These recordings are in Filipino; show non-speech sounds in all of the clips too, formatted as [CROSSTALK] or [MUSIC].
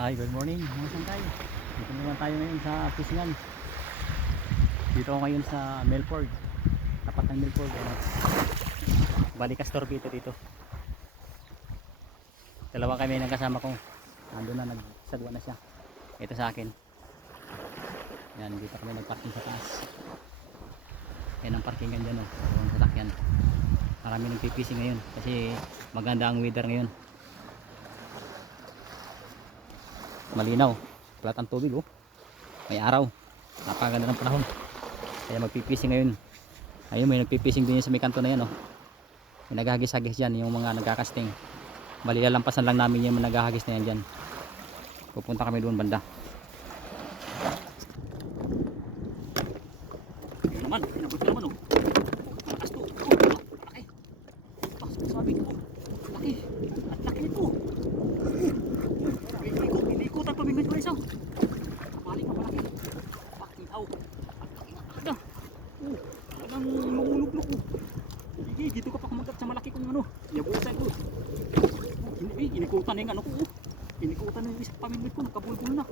Hi, good morning. Kumusta tayo? Dito naman tayo ngayon sa Pisingan. Dito ako ngayon sa Melford. Tapat ng Melford. Ano? Balikas Torbito dito. Dalawa kami ng kasama ko. Ando na nagsagwa na siya. Ito sa akin. Yan, dito kami nagparking sa taas. Yan ang parkingan dyan. Oh. Ang sasakyan. Marami nagpipisi ngayon kasi maganda ang weather ngayon. Malinaw. Flat ang tubig oh. May araw. Napakaganda ng panahon. Kaya magpipising ngayon. Ayun may nagpipising din sa may kanto na yan oh. May naghahagis-hagis dyan yung mga nagkakasting. Malilalampasan lang namin yung mga naghahagis na yan dyan. Pupunta kami doon banda. Yun naman pinabot naman oh malakas to oh laki ah sabi ko laki at laki nito Ilikot, ilikutan pa bingit ko rin isang. Kapali ka malaki. Pakitaw. Ada. Oh, talagang lumulog-log ko. Sige, dito ka pa kumagat sa malaki kong ano. Yabusan ko. Oh, ini, inikutan na yung ano ko. Oh. Inikutan na yung isang pamingwit ko. Nakabulbul na.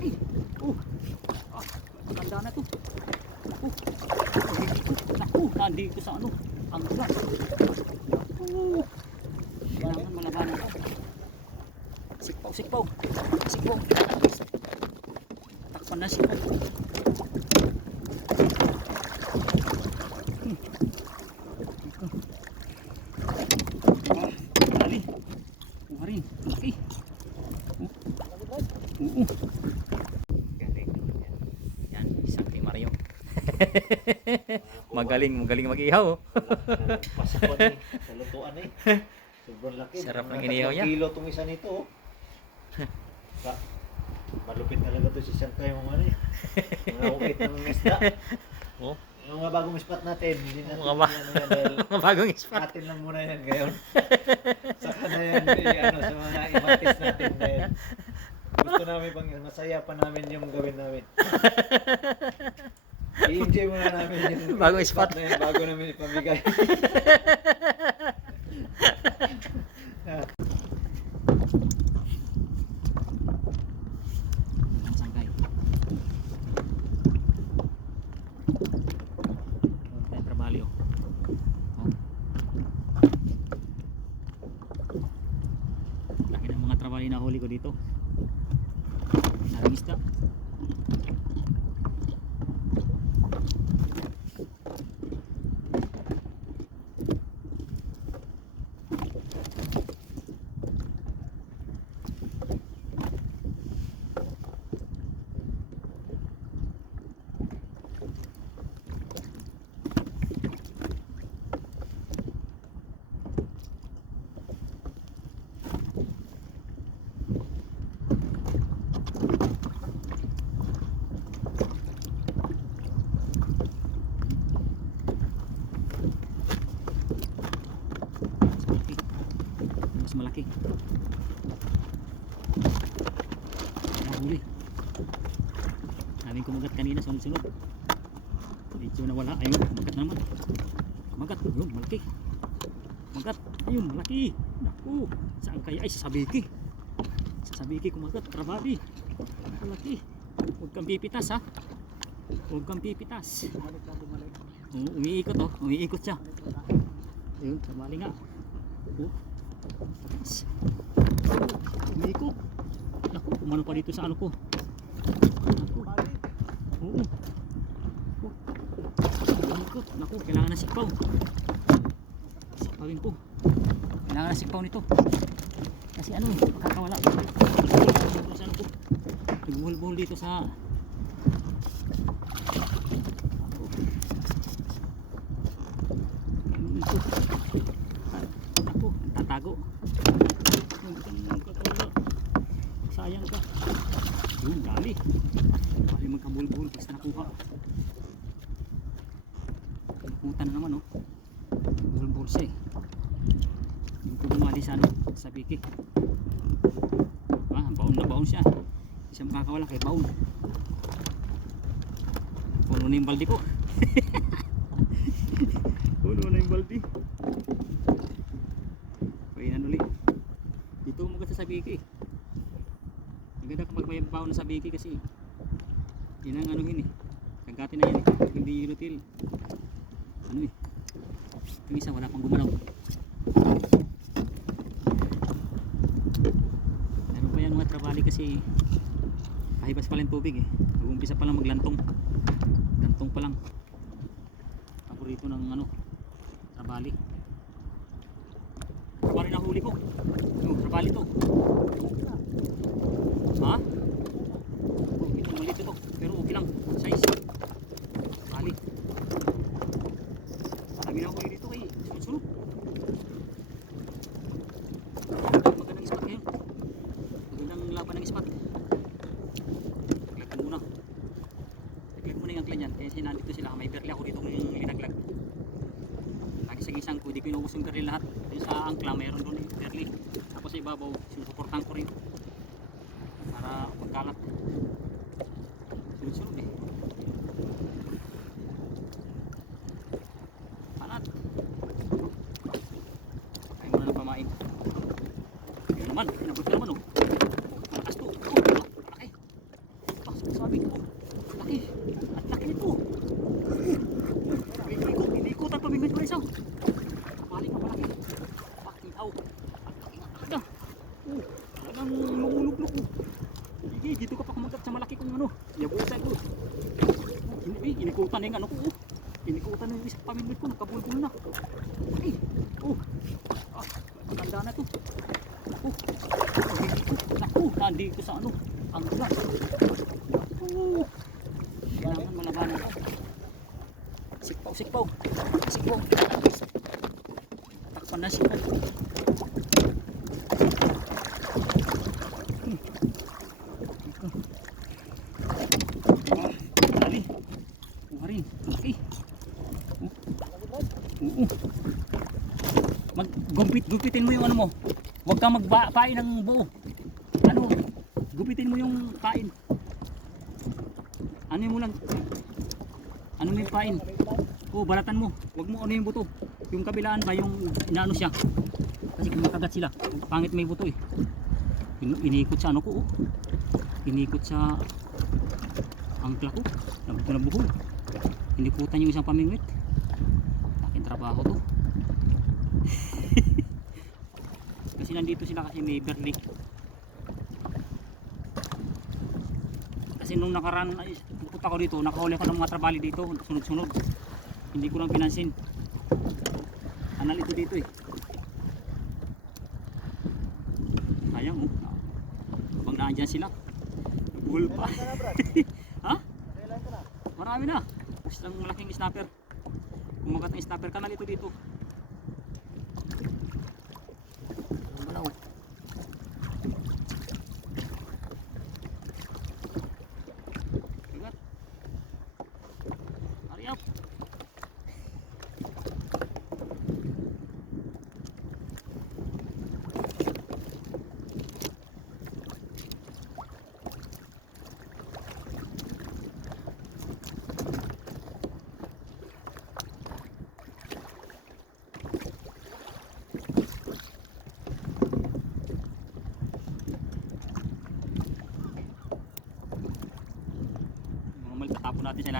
Ay. Oh. Ah, maganda na to. Naku. Naku. Naku. Nandito sa ano. Ang gula. Naku. Kailangan malabanan ko. Sikpaw, sikpaw. Sikpaw. Takpan na sikpaw. Hmm. Ah, Dali. Kuha rin. Laki. Oh. Oo. Galing. Yan, isang kay Mario. [LAUGHS] magaling, magaling mag-ihaw. Pasakon [LAUGHS] eh. Sa lutuan eh. Sobrang laki. Sarap ng inihaw niya. kilo itong isa nito. oh. [LAUGHS] Malupit talaga to si Santay mga ano eh. Mga ukit ng isda. Oh. Yung mga bagong spot natin, hindi natin Mga ba- yan dahil Mga bagong spot. atin lang muna yan ngayon. Saka na yan eh, ano, sa mga imatis natin dahil gusto namin pang masaya pa namin yung gawin namin. I-enjoy muna namin yung [LAUGHS] Bagong spot. na yan bago namin ipamigay. [LAUGHS] [LAUGHS] Ah, Ang sangkay. Meron tayong trabali oh. Oh. Laki ng mga trabali na huli ko dito. Maraming isda. Mas malaki. Mas malaki. Nahuli. Namin kumagat kanina sunod-sunod. Medyo nawala. Ayun, kumagat na naman. Kumagat. Ayun, malaki. Kumagat. Ayun, malaki. Naku. Saan kaya? Ay, sa sabiki. Sa sabiki kumagat. Trabali. Malaki. Huwag kang pipitas ha. Huwag kang pipitas. Umiikot oh. Umiikot siya. Ayun, trabali nga. Oh. Umiikot. Naku, umano pa dito sa ano ko. Naku. Oo. Umiikot. Naku, kailangan na sikpaw. Sikpawin ko. Kailangan na sikpaw nito. Kasi ano, makakawala. Ano ko. Nagbuhol-buhol dito sa Ito. Ako, tatago. Huwag kang magkakawala. Sayang ka. Yun, dali. Dali magkabulbul basta nakuha. Nakuta na naman, oh. Bulbul siya, eh. Yung ko bumali sa ano, sa biki. Ah, baon na baon siya. Hindi siya makakawala kay baon. Puno na yung baldi ko. [LAUGHS] Puno na yung baldi. Painan uli. Dito umagat sa sabiki. Na sa biki kasi yun ang anuhin eh. Kagatin na yan eh. Hindi ilutil. Ano eh. Yung isa wala pang gumalaw. Meron pa yan mga trabali kasi kahibas pa lang tubig eh. Mag-umpisa pa lang maglantong. Lantong pa lang. Paborito ng ano, trabali. Trabali na huli ko. Yung trabali to. Ha? Oh, ito. Pero okay lang. Size. Trabali. Marami na ako kayo dito kay sunod-sunod. Magandang spot ngayon. Magandang laban ng spot. Taglag ko muna. Taglag muna yung angkla niyan. Kasi nandito sila. May perli ako dito yung linaglag. Lagi sa gisang ko. Di ko inuubos yung perli lahat. Yung sa angkla mayroon doon yung perli. Tapos sa ibabaw, sinusuportahan ko rin. Para magkalat. Sunod-sunod eh. Panat. Ay mo na ng pamain. Yun naman, pinabot naman oh. Malakas to. Oh, malaki. Ah, sabi ko. Laki. At laki nito. Inikot, inikot ang pamimit pa isa. Balik pa malaki. Pakitaw. At laki nga talaga. Oh, talagang lumulublok oh. Sige, dito ka pa kumagat sa malaki kong ano. Yabutan ko. Ini inikutan yung ano ko oh. Inikutan yung isang pamimit ko. Nakabulbul na. Ay, oh. Ah, maganda na to. Naku, naku, naku, nandito sa ano, ang gula. Naku, kailangan malabanan to. Sikpaw, sikpaw, sikpaw. Takpan na sikpaw. Hmm. Ito. Ah, rin, laki. Oh. Oo. Mag-gumpit-gupitin mo yung ano mo. Huwag kang magpain ng buo. Gupitin mo yung pain. Ano mo lang. Ano yung pain? Oo, balatan mo. Huwag mo ano yung buto. Yung kabilaan ba yung inaano siya. Kasi kung makagat sila. Pangit may buto eh. In inikot sa ano ko oh. Inikot sa angkla ko. Nabuto na buhol. Inikutan yung isang pamingwit. Aking trabaho to. [LAUGHS] kasi nandito sila kasi may berli. Kasi nung nakaraan pupunta ko dito, nakahuli ako ng mga trabali dito, sunod-sunod. Hindi ko lang pinansin. Anal ito dito eh. Sayang oh. Habang naandyan sila. Bull pa. [LAUGHS] ha? Marami na. Isang malaking snapper. Kumagat ng snapper kanal ito dito.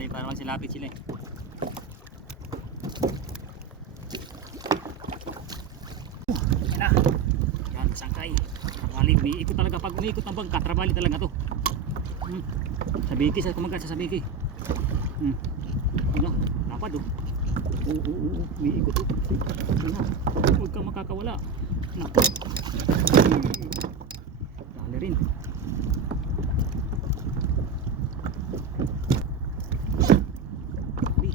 Ilalim para lang silapit sila eh. Yan na. Yan, sangkay. Trabali, umiikot talaga. Pag umiikot ang bangka, trabali talaga to. Hmm. Sabiki, sa kumagat sa sabiki. Hmm. Na, lapad oh. Oo, oo, oo, umiikot oh. Na, huwag kang makakawala. Naku. Hmm. Dali rin. Uy.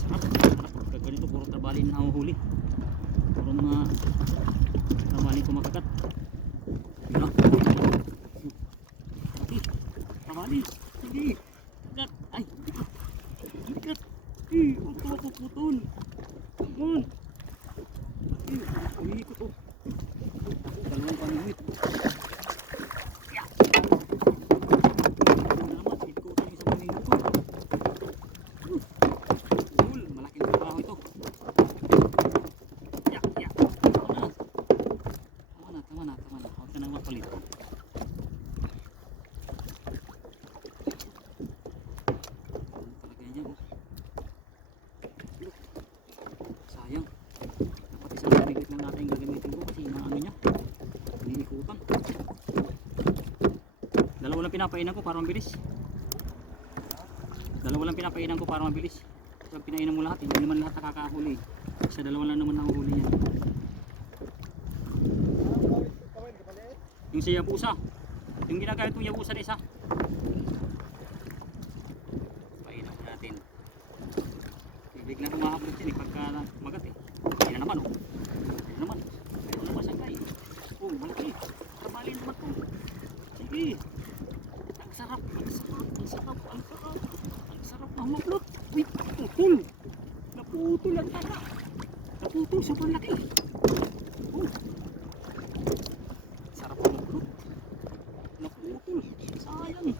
Sarap. Pagka ganito, puro trabali na nahuhuli. Puro mga trabali kumakagat. Yun. Okay. Trabali. Sige. Kagat. Ay. Kagat. Eh, huwag umiikot oh. Dalawang pamimit. Yeah. Salamat, ikutin yung isang pamingin ko. Uh, cool, malaking trabaho ito. Ya, ya. Tama na. Tama na, tama na, tama na. Okay. ka nang mapalit. Palagay niya oh. Look. Sayang. Dapat isang tigit lang natin gagamitin ko kasi inaano niya. Iniikutan. Dalawa lang pinapainan ko para mabilis. Dalawa lang pinapainan ko para mabilis. Pag pinainan mo lahat, hindi naman lahat nakakahuli. Sa dalawa lang naman nahuhuli yan. Yung sa yabusa. Yung ginagamit mong yabusa na isa. Painan mo natin. Biglang humahabot yan eh pagka magat eh. Yan na naman oh. Yan naman. Meron naman sangkay. Oh, malaki. Trabalin naman to. Sige. Sarap, ang sarap, ang sarap, ang sarap. Ang sarap na humablot. Uy, naputol. Naputol ang tata. Naputol, sobrang laki. Oh. Sarap humablot. Naputol. Sayang.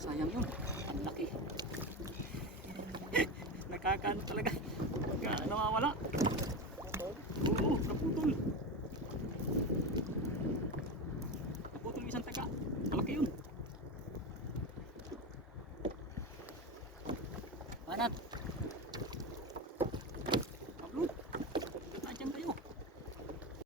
Sayang yun. Ang talaga. Nawawala. Oo. Naputol